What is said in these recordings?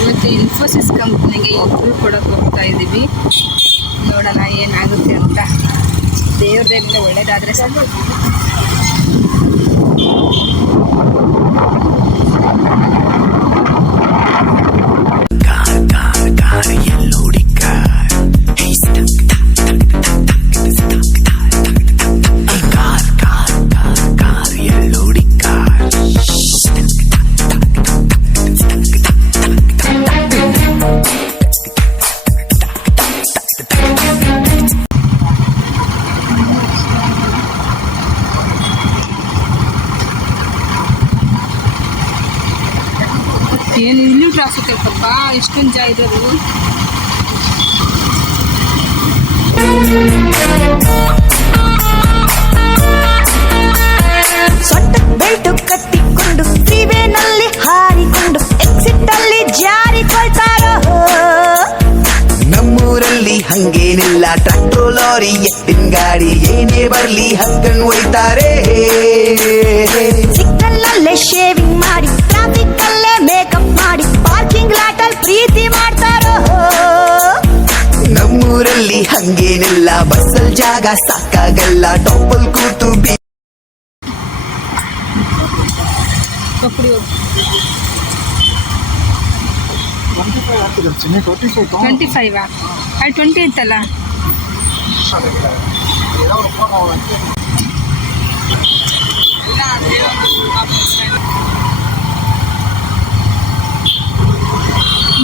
ಇವತ್ತು ಇನ್ಫೋಸಿಸ್ ಕಂಪ್ನಿಗೆ ಇಂಟರ್ವ್ಯೂ ಕೊಡೋಕೆ ಹೋಗ್ತಾ ಇದ್ದೀವಿ. ನೋಡೋಣ ಏನಾಗುತ್ತೆ ಅಂತ. ದೇವ್ರದಿಂದ ಒಳ್ಳೇದಾದರೆ ಸಾಕು. ಏನು ಇನ್ನೂ ಟ್ರಾಫಿಕ್ ಐತಪ್ಪ, ಇಷ್ಟೊಂದು ಜನ ಇರೋದು. ಸೊಟ್ಟ ಬೆಲ್ಟು ಕಟ್ಟಿಕೊಂಡು ಫ್ರೀವೇನಲ್ಲಿ ಹಾರಿಕೊಂಡು ಎಕ್ಸಿಟ್ ಅಲ್ಲಿ ಜಾರಿಕೊಳ್ತಾರೋ. ನಮ್ಮೂರಲ್ಲಿ ಹಂಗೇನಿಲ್ಲ, ಟ್ರ್ಯಾಕ್ಟರ್ ಲಾರಿ ಎತ್ತಿನ ಗಾಡಿ ಏನೇ ಬರ್ಲಿ ಹಕ್ಕನ್ ಒಯ್ತಾರೆ. ಸಿಗ್ನಲ್ ಅಲ್ಲೇ ಶೇವಿಂಗ್ ಮಾಡಿ, ಟ್ರಾಫಿಕ್ ಅಲ್ಲೇ ಮೇಕಪ್ ಮಾಡಿ, ಪಾರ್ಕಿಂಗ್ ಲಾಟ್ ಅಲ್ಲಿ ಪ್ರೀತಿ ಮಾಡ್ತಾರೋ. ನಮ್ಮೂರಲ್ಲಿ ಹಂಗೇನಿಲ್ಲ, ಬಸ್ಸಲ್ ಜಾಗ ಸಾಕಾಗಲ್ಲ, ಟಾಪಲ್ ಕೂತು 25 ಅದು 20 ಇತ್ತಲ್ಲ.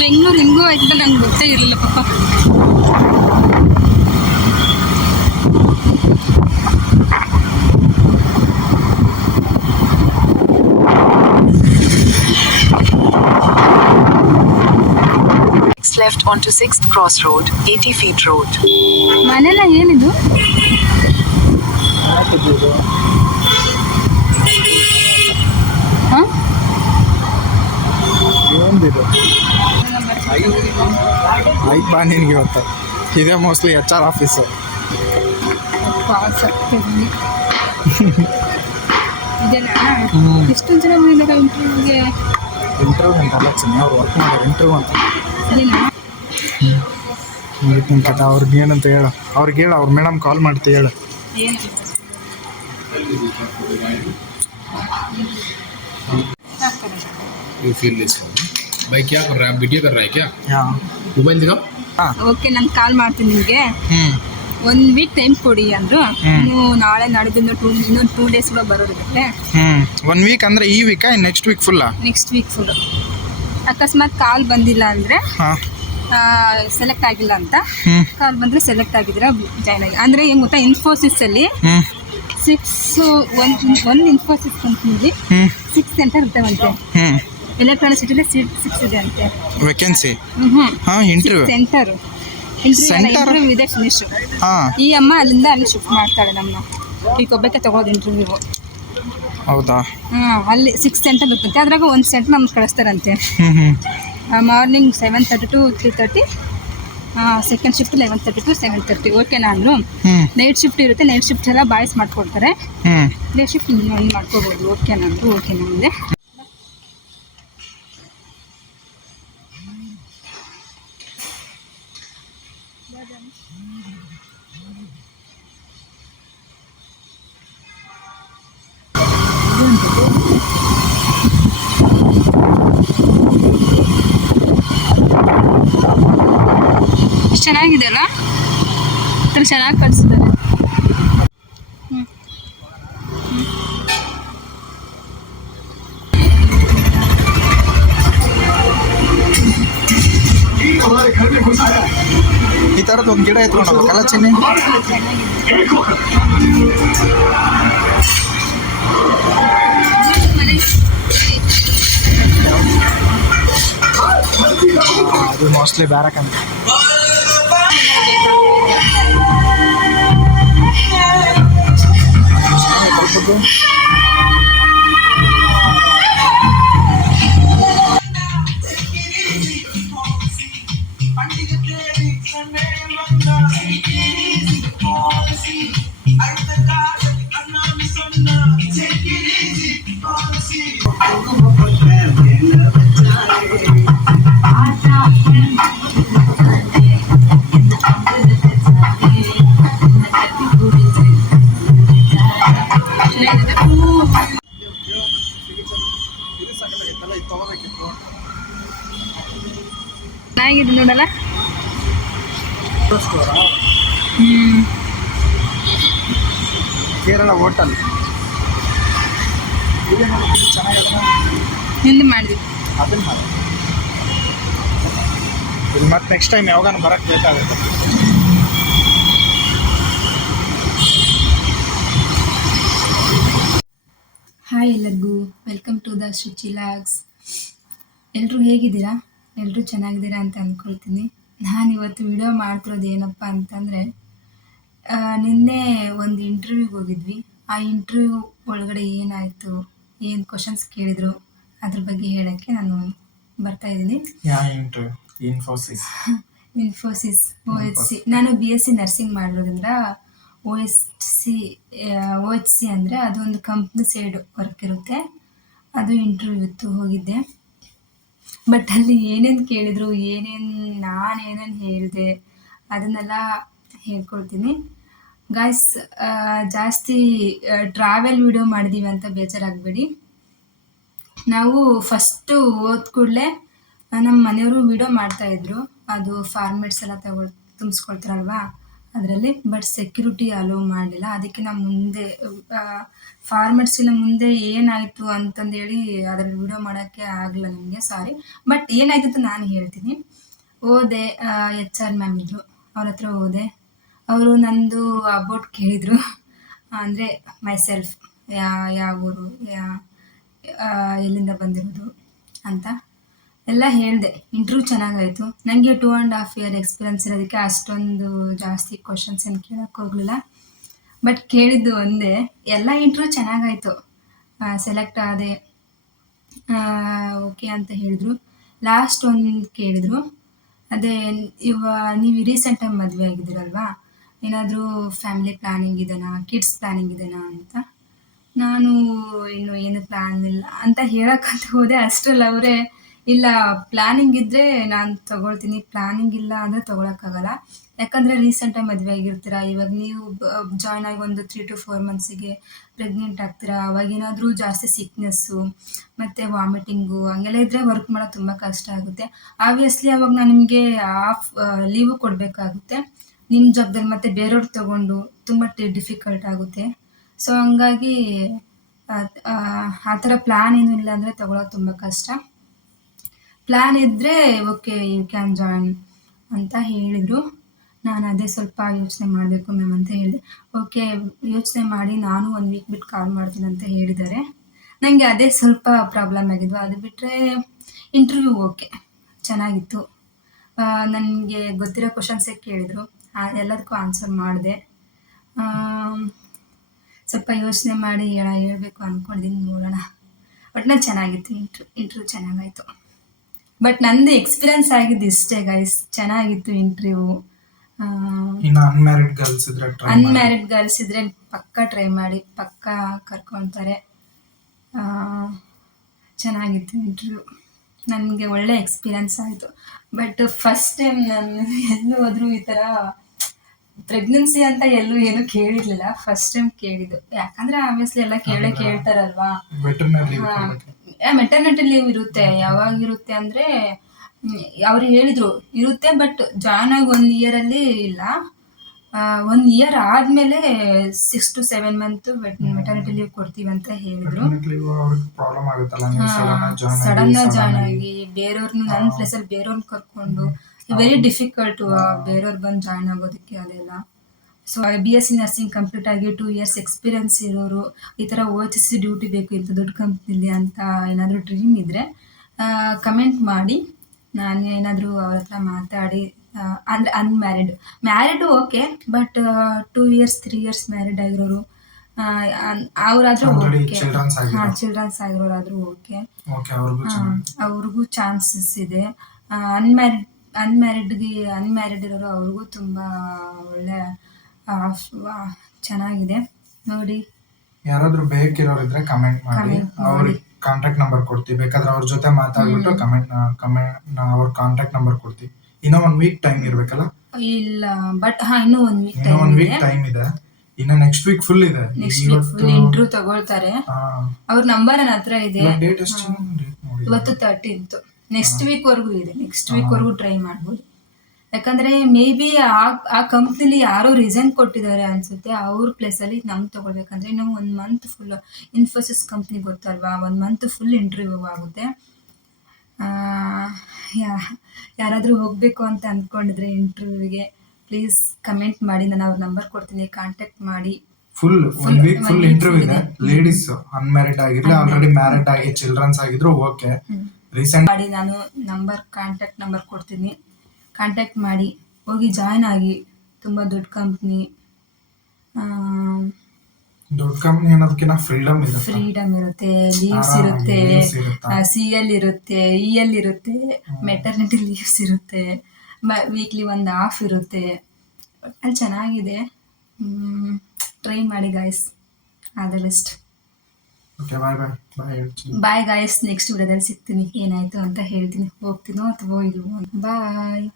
ಬೆಂಗಳೂರು ಹಿಂಗೂ ಆಯ್ತದ ನಂಗೆ ಗೊತ್ತೇ ಇರಲಿಲ್ಲ ಪಾಪ. Left onto 6th Cross Road, 80 feet road. ಮನೆಲ್ಲ ಏನಿದು? ಆಯ್ತು ಬಾ ನಿನಗೆ ಇವತ್ತು. ಇದೇ ಮೋಸ್ಟ್ಲಿ HR ಆಫೀಸು. ಇದೇನಾ? ಎಷ್ಟೊಂದು ಜನ ಬಂದಿದ್ದಾರೆ ಇಂಟರ್ವ್ಯೂಗೆ? ಇಂಟರ್ವ್ಯೂ ಅಂತಲ್ಲ ಚಿನ್ನ, ಅವ್ರು ವರ್ಕ್ ಮಾಡೋರು ಇಂಟರ್ವ್ಯೂ ಅಂತ. ಸರಿನಾ? ಮುಗಿತು ಕಥ. ಅವ್ರಿಗೆ ಏನಂತ ಹೇಳು, ಅವ್ರಿಗೆ ಹೇಳು, ಅವ್ರ ಮೇಡಮ್ ಕಾಲ್ ಮಾಡ್ತೀವಿ ಹೇಳು. ಏನು You feel this one? भाई क्या कर रहा है? आप वीडियो कर रहा है क्या? ಹಾಂ मोबाइल दिखाओ. ಓಕೆ, ನಾನು ಕಾಲ್ ಮಾಡ್ತೀನಿ ನಿಮಗೆ. 1 ವೀಕ್ ಟೈಮ್ ಕೊಡಿ ಅಂದರು. ನೀವು ನಾಳೆ ನಾಡಿದ್ದು ಇನ್ನೊಂದು 2 ಡೇಸ್ ಕೂಡ ಬರೋದಿರುತ್ತೆ. 1 ವೀಕ್ ಅಂದರೆ ಈ ವೀಕಾ ನೆಕ್ಸ್ಟ್ ವೀಕ್ ಫುಲ್ಲಾ? Next week full. ಅಕಸ್ಮಾತ್ ಕಾಲ್ ಬಂದಿಲ್ಲ ಅಂದರೆ, ಹಾಂ ಸೆಲೆಕ್ಟ್ ಆಗಿಲ್ಲ ಅಂತ, ಕಾಲ್ ಬಂದರೆ ಸೆಲೆಕ್ಟ್ ಆಗಿದ್ರೆ ಜಾಯ್ನ್ ಆಗಿ. ಅಂದರೆ ಏನು ಗೊತ್ತಾ, ಇನ್ಫೋಸಿಸಲ್ಲಿ 1 ಇನ್ಫೋಸಿಸ್ ಕಂಪ್ನಿಲಿ 6 ಸೆಂಟರ್ ಇರ್ತವಂತೆ. ಎಲೆಕ್ಟ್ರಾನಿಕ್ ಸಿಟಿಲಿ 6 ಇದೆ ಅಂತೆ ವೇಕೆನ್ಸಿ. ಹಾಂ ಇಂಟರ್ವ್ಯೂ ಸೆಂಟರ್ ಇದೆ ಫಿನಿಶ್. ಈ ಅಮ್ಮ ಅಲ್ಲಿಂದ ಅಲ್ಲಿ ಶಿಫ್ಟ್ ಮಾಡ್ತಾಳೆ ನಮ್ಮನ್ನ. ಈಗ ಒಬ್ಬಕ್ಕೆ ತಗೊಳ್ಳೋದು ಇಂಟರ್ವ್ಯೂ. ಹೌದಾ? ಅಲ್ಲಿ 6 ಸೆಂಟರ್ ಇರ್ತಂತೆ. ಅದ್ರಾಗ 1 ಸೆಂಟರ್ ನಮ್ಗೆ ಕಳಿಸ್ತಾರಂತೆ. Morning 7:30 to 3:30, second shift 11:30 to 7:30. ಓಕೆನಾ ಅಂದರು. ನೈಟ್ ಶಿಫ್ಟ್ ಇರುತ್ತೆ, ನೈಟ್ ಶಿಫ್ಟ್ ಎಲ್ಲ ಬಾಯ್ಸ್ ಮಾಡ್ಕೊಡ್ತಾರೆ. ಡೇ ಶಿಫ್ಟ್ ನೀವು ಮಾಡ್ಕೋಬೋದು. ಓಕೆನಾ ಅಂದರು. ಓಕೆನಾ ಮುಂದೆ ಚೆನ್ನಾಗಿದೆ ಅಲ್ಲ, ಥರ ಚೆನ್ನಾಗಿ ಕಳಿಸಿದ್ದಾರೆ. ಈ ಥರದ್ದು ಒಂದು ಗಿಡ ಎತ್ಕೊಂಡು ಹೋಗ್ಬೇಕಲ್ಲ ಚಿನ್ನಿ? ಅದು ಮೋಸ್ಟ್ಲಿ ಬ್ಯಾರಕಂತ. ಚೆನ್ನಾಗಿದೆ ನೋಡಲ್ಲ. ಕೇರಳ ಹೋಟೆಲ್ ಹಿಂದೆ ಮಾಡಿದ್ವಿ. ಅದನ್ನ ಮಾಡಿ ಇಲ್ಲಿ ಮತ್ತೆ ನೆಕ್ಸ್ಟ್ ಟೈಮ್ ಯಾವಾಗ ಬರಕ್ಕೆ ಬೇಕಾಗುತ್ತೆ. ಹಾಯ್ ಎಲ್ಲರಿಗೂ, ವೆಲ್ಕಮ್ ಟು ದ ಶುಚಿ ಲಾಗ್ಸ್. ಎಲ್ಲರೂ ಹೇಗಿದ್ದೀರಾ? ಎಲ್ಲರೂ ಚೆನ್ನಾಗಿದ್ದೀರಾ ಅಂತ ಅಂದ್ಕೊಳ್ತೀನಿ. ನಾನು ಇವತ್ತು ವಿಡಿಯೋ ಮಾಡ್ತಿರೋದು ಏನಪ್ಪ ಅಂತಂದರೆ, ನಿನ್ನೆ ಒಂದು ಇಂಟರ್ವ್ಯೂಗೆ ಹೋಗಿದ್ವಿ. ಆ ಇಂಟರ್ವ್ಯೂ ಒಳಗಡೆ ಏನಾಯಿತು, ಏನು ಕ್ವಶನ್ಸ್ ಕೇಳಿದರು, ಅದ್ರ ಬಗ್ಗೆ ಹೇಳೋಕ್ಕೆ ನಾನು ಬರ್ತಾಯಿದ್ದೀನಿ. ಯಾವ ಇಂಟರ್ವ್ಯೂ? ಇನ್ಫೋಸಿಸ್ OHC. ನಾನು BSc ನರ್ಸಿಂಗ್ ಮಾಡಿರೋದ್ರಿಂದ OHC ಅಂದರೆ ಅದೊಂದು ಕಂಪ್ನಿ ಸೈಡ್ ವರ್ಕ್ ಇರುತ್ತೆ. ಅದು ಇಂಟರ್ವ್ಯೂ ಇತ್ತು, ಹೋಗಿದ್ದೆ. ಬಟ್ ಅಲ್ಲಿ ಏನೇನು ಕೇಳಿದರು, ನಾನೇನೇನು ಹೇಳಿದೆ ಅದನ್ನೆಲ್ಲ ಹೇಳ್ಕೊಳ್ತೀನಿ ಗಾಯ್ಸ್. ಜಾಸ್ತಿ ಟ್ರಾವೆಲ್ ವಿಡಿಯೋ ಮಾಡಿದ್ದೀವಿ ಅಂತ ಬೇಜಾರಾಗಬೇಡಿ. ನಾವು ಫಸ್ಟು ಹೋದ ಕೂಡಲೇ ನಮ್ಮ ಮನೆಯವರು ವಿಡಿಯೋ ಮಾಡ್ತಾಯಿದ್ರು. ಅದು ಫಾರ್ಮೇಟ್ಸ್ ಎಲ್ಲ ತುಂಬಿಸ್ಕೊಳ್ತಾರಲ್ವಾ ಅದರಲ್ಲಿ. ಬಟ್ ಸೆಕ್ಯೂರಿಟಿ ಅಲೋ ಮಾಡಲಿಲ್ಲ. ಅದಕ್ಕೆ ನಾವು ಮುಂದೆ ಫಾರ್ಮೇಟ್ಸಿನ ಮುಂದೆ ಏನಾಯಿತು ಅಂತಂದೇಳಿ ಅದರಲ್ಲಿ ವಿಡಿಯೋ ಮಾಡೋಕ್ಕೆ ಆಗಲ್ಲ ನಮಗೆ, ಸಾರಿ. ಬಟ್ ಏನಾಯ್ತು ಅಂತ ನಾನು ಹೇಳ್ತೀನಿ. ಹೋದೆ, HR ಮ್ಯಾಮ್ ಇದ್ದರು, ಅವ್ರ ಹತ್ರ ಹೋದೆ. ಅವರು ನಂದು ಅಬೌಟ್ ಕೇಳಿದರು, ಅಂದರೆ ಮೈಸೆಲ್ಫ್, ಯಾವ ಊರು, ಎಲ್ಲಿಂದ ಬಂದಿರೋದು ಅಂತ ಎಲ್ಲ ಹೇಳಿದೆ. ಇಂಟರ್ವ್ಯೂ ಚೆನ್ನಾಗಾಯಿತು. ನನಗೆ 2.5 year ಎಕ್ಸ್ಪೀರಿಯನ್ಸ್ ಇರೋದಕ್ಕೆ ಅಷ್ಟೊಂದು ಜಾಸ್ತಿ ಕ್ವಶನ್ಸ್ ಏನು ಕೇಳೋಕ್ಕೆ ಹೋಗಲಿಲ್ಲ. ಬಟ್ ಕೇಳಿದ್ದು ಒಂದೇ, ಎಲ್ಲ ಇಂಟರ್ವ್ಯೂ ಚೆನ್ನಾಗಾಯಿತು, ಸೆಲೆಕ್ಟ್ ಆದೆ, ಓಕೆ ಅಂತ ಹೇಳಿದರು. ಲಾಸ್ಟ್ ಒಂದು ಕೇಳಿದರು, ಅದೇ ನೀವು ರೀಸೆಂಟಾಗಿ ಮದುವೆ ಆಗಿದ್ದೀರಲ್ವಾ, ಏನಾದರೂ ಫ್ಯಾಮಿಲಿ ಪ್ಲ್ಯಾನಿಂಗ್ ಇದೆನಾ, ಕಿಡ್ಸ್ ಪ್ಲ್ಯಾನಿಂಗ್ ಇದೆನಾ ಅಂತ. ನಾನು ಇನ್ನು ಏನು ಪ್ಲ್ಯಾನ್ ಇಲ್ಲ ಅಂತ ಹೇಳೋಕ್ಕಂತ ಹೋದೆ. ಅಷ್ಟರಲ್ಲಿ ಅವರೇ, ಇಲ್ಲ ಪ್ಲ್ಯಾನಿಂಗ್ ಇದ್ದರೆ ನಾನು ತೊಗೊಳ್ತೀನಿ, ಪ್ಲ್ಯಾನಿಂಗ್ ಇಲ್ಲ ಅಂದರೆ ತೊಗೊಳಕ್ಕಾಗಲ್ಲ. ಯಾಕಂದರೆ ರೀಸೆಂಟಾಗಿ ಮದುವೆ ಆಗಿರ್ತೀರ, ಇವಾಗ ನೀವು ಜಾಯ್ನ್ ಆಗಿ ಒಂದು 3 to 4 monthಸಿಗೆ ಪ್ರೆಗ್ನೆಂಟ್ ಆಗ್ತೀರಾ. ಅವಾಗೇನಾದರೂ ಜಾಸ್ತಿ ಸಿಕ್ನೆಸ್ಸು ಮತ್ತು ವಾಮಿಟಿಂಗು ಹಂಗೆಲ್ಲ ಇದ್ದರೆ ವರ್ಕ್ ಮಾಡೋದು ತುಂಬ ಕಷ್ಟ ಆಗುತ್ತೆ. ಆಬ್ವಿಯಸ್ಲಿ ಅವಾಗ ನಾನು ನಿಮಗೆ ಲೀವು ಕೊಡಬೇಕಾಗುತ್ತೆ. ನಿಮ್ಮ ಜಾಗದಲ್ಲಿ ಮತ್ತು ಬೇರೆಯವ್ರು ತೊಗೊಂಡು ತುಂಬ ಡಿಫಿಕಲ್ಟ್ ಆಗುತ್ತೆ. ಸೊ ಹಂಗಾಗಿ ಆ ಥರ ಪ್ಲ್ಯಾನ್ ಏನೂ ಇಲ್ಲ ಅಂದರೆ ತೊಗೊಳೋದು ತುಂಬ ಕಷ್ಟ. ಪ್ಲ್ಯಾನ್ ಇದ್ದರೆ ಓಕೆ, ಯು ಕ್ಯಾನ್ ಜಾಯಿನ್ ಅಂತ ಹೇಳಿದರು. ನಾನು ಅದೇ ಸ್ವಲ್ಪ ಯೋಚನೆ ಮಾಡಬೇಕು ಮ್ಯಾಮ್ ಅಂತ ಹೇಳಿದೆ. ಓಕೆ, ಯೋಚನೆ ಮಾಡಿ ನಾನು 1 week ಬಿಟ್ಟು ಕಾಲ್ ಮಾಡ್ತೀನಿ ಅಂತ ಹೇಳಿದ್ದಾರೆ. ನನಗೆ ಅದೇ ಸ್ವಲ್ಪ ಪ್ರಾಬ್ಲಮ್ ಆಗಿದ್ವು. ಅದು ಬಿಟ್ಟರೆ ಇಂಟರ್ವ್ಯೂ ಓಕೆ, ಚೆನ್ನಾಗಿತ್ತು. ನನಗೆ ಗೊತ್ತಿರೋ ಕ್ವಶನ್ಸೇ ಕೇಳಿದರು, ಎಲ್ಲದಕ್ಕೂ ಆನ್ಸರ್ ಮಾಡಿದೆ. ಸ್ವಲ್ಪ ಯೋಚನೆ ಮಾಡಿ ಹೇಳಬೇಕು ಅಂದ್ಕೊಂಡಿದ್ದೀನಿ, ನೋಡೋಣ. ಒಟ್ನಲ್ಲಿ ಚೆನ್ನಾಗಿತ್ತು ಇಂಟರ್ವ್ಯೂ ಚೆನ್ನಾಗಾಯಿತು. ಬಟ್ ನಂದು ಎಕ್ಸ್ಪೀರಿಯನ್ಸ್ ಆಗಿದ್ದು ಇಷ್ಟೇ ಗೈಸ್, ಚೆನ್ನಾಗಿತ್ತು ಇಂಟರ್ವ್ಯೂ. ಅನ್ಮ್ಯಾರಿಡ್ ಗರ್ಲ್ಸ್ ಇದ್ದರೆ ಪಕ್ಕ ಟ್ರೈ ಮಾಡಿ, ಪಕ್ಕ ಕರ್ಕೊತಾರೆ. ಚೆನ್ನಾಗಿತ್ತು ಇಂಟರ್ವ್ಯೂ, ನನಗೆ ಒಳ್ಳೆ ಎಕ್ಸ್ಪೀರಿಯನ್ಸ್ ಆಯಿತು. ಬಟ್ ಫಸ್ಟ್ ಟೈಮ್ ನಾನು ಎಲ್ಲೂ ಹೋದರೂ ಈ ಥರ ಪ್ರೆಗ್ನೆನ್ಸಿ ಅಂತ ಎಲ್ಲೂ ಏನೂ ಕೇಳಿರಲಿಲ್ಲ, ಫಸ್ಟ್ ಟೈಮ್ ಕೇಳಿದ್ದು. ಯಾಕಂದರೆ ಆಬ್ವಿಯಸ್ಲಿ ಎಲ್ಲ ಕೇಳ್ತಾರಲ್ವಾ. ಮೆಟರ್ನಿಟಿ ಲೀವ್ ಇರುತ್ತೆ. ಯಾವಾಗಿರುತ್ತೆ ಅಂದರೆ ಅವ್ರು ಹೇಳಿದರು ಇರುತ್ತೆ, ಬಟ್ ಜಾಯ್ನ್ ಆಗಿ 1 year ಇಲ್ಲ, 1 year ಆದಮೇಲೆ 6 to 7 months ಮೆಟರ್ನಿಟಿ ಲೀವ್ ಕೊಡ್ತೀವಿ ಅಂತ ಹೇಳಿದರು. ಸಡನ್ನಾಗಿ ಜಾಯ್ನ್ ಆಗಿ ಬೇರೆಯವ್ರನ್ನ ನನ್ನ ಪ್ಲೇಸಲ್ಲಿ ಬೇರೆಯವ್ರನ್ನ ಕರ್ಕೊಂಡು ವೆರಿ ಡಿಫಿಕಲ್ಟು ಬೇರೆಯವ್ರು ಬಂದು ಜಾಯ್ನ್ ಆಗೋದಕ್ಕೆ ಅದೆಲ್ಲ. ಸೊ BSc ನರ್ಸಿಂಗ್ ಕಂಪ್ಲೀಟ್ ಆಗಿ 2 years ಎಕ್ಸ್ಪೀರಿಯನ್ಸ್ ಇರೋರು ಈ ಥರ OHC ಡ್ಯೂಟಿ ಬೇಕು ಇಂಥ ದೊಡ್ಡ ಕಂಪ್ನಿಲಿ ಅಂತ ಏನಾದರೂ ಡ್ರೀಮ್ ಇದ್ದರೆ ಕಮೆಂಟ್ ಮಾಡಿ. ನಾನು ಏನಾದರೂ ಅವ್ರ ಹತ್ರ ಮಾತಾಡಿ, ಅಂದರೆ married okay, but 2 years 3 years married ಆಗಿರೋರು ಅವರಾದರೂ ಓಕೆ, ಚಿಲ್ಡ್ರನ್ಸ್ ಆಗಿರೋರಾದರೂ ಓಕೆ, ಅವ್ರಿಗೂ ಚಾನ್ಸಸ್ ಇದೆ. ಅನ್ಮ್ಯಾರಿಡ್ ಇರೋರು ಅವ್ರಿಗೂ ತುಂಬ ಒಳ್ಳೆ ಚೆನ್ನಾಗಿದೆ ನೋಡಿ. ಯಾರಾದ್ರೂ ಬೇಕಿರೋರಿದ್ರೆ ಕಮೆಂಟ್ ಮಾಡಿ, ಅವ್ರಿಗೆ ಕಾಂಟ್ಯಾಕ್ಟ್ ನಂಬರ್ ಕೊಡ್ತೀವಿ. ಬೇಕಾದ್ರೆ ಅವ್ರ ಜೊತೆ ಮಾತಾಡ್ಬಿಟ್ಟು ಅವ್ರ ಕಾಂಟ್ಯಾಕ್ಟ್ ನಂಬರ್ ಕೊಡ್ತೀವಿ. ಇನ್ನೂ 1 week ಟೈಮ್ ಇರ್ಬೇಕಲ್ಲ? ಇಲ್ಲ, ಬಟ್ ಇನ್ನೂ 1 week ಟೈಮ್ ಇದೆ. ಇನ್ನು ನೆಕ್ಸ್ಟ್ ವೀಕ್ ಫುಲ್ ಇದೆ. ಇಂಟರ್ವ್ಯೂ ತಗೊಳ್ತಾರೆ. ಅವ್ರ ನಂಬರ್ ನನ್ನ ಹತ್ರ ಇದೆ. ಡೇಟ್ ಎಷ್ಟು? ಇವತ್ತು 13th. ನೆಕ್ಸ್ಟ್ ವೀಕ್ವರೆಗೂ ಇದೆ, ನೆಕ್ಸ್ಟ್ ವೀಕ್ವರೆಗೂ ಟ್ರೈ ಮಾಡ್ಬೋದು. ಯಾಕಂದರೆ ಮೇ ಬಿ ಆ ಕಂಪ್ನಿಲಿ ಯಾರೋ ರಿಸೈನ್ ಕೊಟ್ಟಿದ್ದಾರೆ ಅನಿಸುತ್ತೆ, ಅವ್ರ ಪ್ಲೇಸಲ್ಲಿ ನಮ್ಗೆ ತೊಗೊಳ್ಬೇಕಂದ್ರೆ ನಾವು 1 ಮಂತ್ ಫುಲ್, ಇನ್ಫೋಸಿಸ್ ಕಂಪ್ನಿ ಗೊತ್ತಲ್ವಾ, 1 ಮಂತ್ ಫುಲ್ ಇಂಟರ್ವ್ಯೂ ಆಗುತ್ತೆ. ಯಾರಾದರೂ ಹೋಗಬೇಕು ಅಂತ ಅಂದ್ಕೊಂಡಿದ್ರೆ ಇಂಟರ್ವ್ಯೂಗೆ ಪ್ಲೀಸ್ ಕಮೆಂಟ್ ಮಾಡಿ, ನಾನು ಅವ್ರ ನಂಬರ್ ಕೊಡ್ತೀನಿ, ಕಾಂಟ್ಯಾಕ್ಟ್ ಮಾಡಿ. ಫುಲ್ 1 ವೀಕ್ ಫುಲ್ ಇಂಟರ್ವ್ಯೂ ಇದೆ. ಲೇಡೀಸ್ ಅನ್ಮ್ಯಾರಿಡ್ ಆಗಿರ್ಲಿ, ಆಲ್ರೆಡಿ ಮ್ಯಾರಿಡ್ ಆಗಿ ಚಿಲ್ಡ್ರನ್ಸ್ ಆಗಿದ್ರು ಓಕೆ. ರೀಸೆಂಟ್ ಮಾಡಿ ನಾನು ಕಾಂಟ್ಯಾಕ್ಟ್ ನಂಬರ್ ಕೊಡ್ತೀನಿ, ಕಾಂಟ್ಯಾಕ್ಟ್ ಮಾಡಿ ಹೋಗಿ ಜಾಯ್ನ್ ಆಗಿ. ತುಂಬ ದೊಡ್ಡ ಕಂಪ್ನಿ, ದೊಡ್ಡ ಕಂಪ್ನಿ ಅನ್ನೋದಕ್ಕಿಂತ ಫ್ರೀಡಮ್ ಇದೆ. ಫ್ರೀಡಮ್ ಇರುತ್ತೆ, ಲೀವ್ಸ್ ಇರುತ್ತೆ, CL ಇರುತ್ತೆ, EL ಇರುತ್ತೆ, ಮೆಟರ್ನಿಟಿ ಲೀವ್ಸ್ ಇರುತ್ತೆ, ವೀಕ್ಲಿ 1 ಆಫ್ ಇರುತ್ತೆ. ಅಲ್ಲಿ ಚೆನ್ನಾಗಿದೆ, ಟ್ರೈ ಮಾಡಿ guys. All the best. Okay, bye bye bye. Bye guys, next ವಿಡಿಯೋದಲ್ಲಿ ಸಿಗ್ತೀನಿ, ಏನಾಯಿತು ಅಂತ ಹೇಳ್ತೀನಿ, ಹೋಗ್ತೀನೋ ಅಥವಾ ಇದು. ಬಾಯ್.